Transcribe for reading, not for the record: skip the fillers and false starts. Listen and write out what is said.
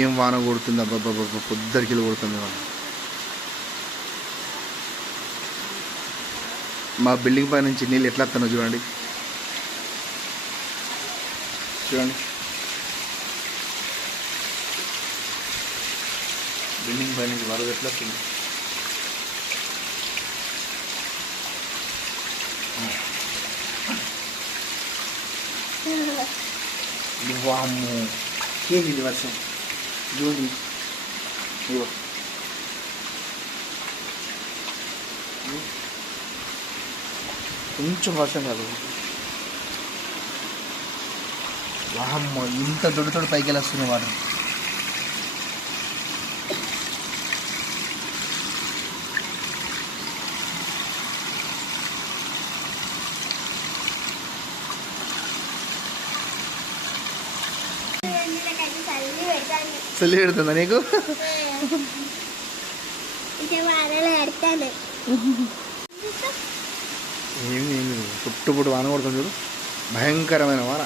ఏం వాన కొడుతుంది అబ్బాబ్బా, పొద్దురికిలు కొడుతుంది వాన. మా బిల్డింగ్ పై నుంచి నీళ్ళు ఎట్లా వస్తానో చూడండి. బిల్డింగ్ పై నుంచి వరద ఎట్లా వస్తుంది. వాము ఏంది వర్షం చూడండి. కొంచెం వర్షం కాదు, వామ్మ ఇంత దొడ్డు పైకి వెళ్ళి వస్తున్నాయి వాటర్. చల్లి పెడుతుందా నీకు? ఏమి పుట్టుపుట్టు వాన కొడుతుంది చూడు, భయంకరమైన వాన.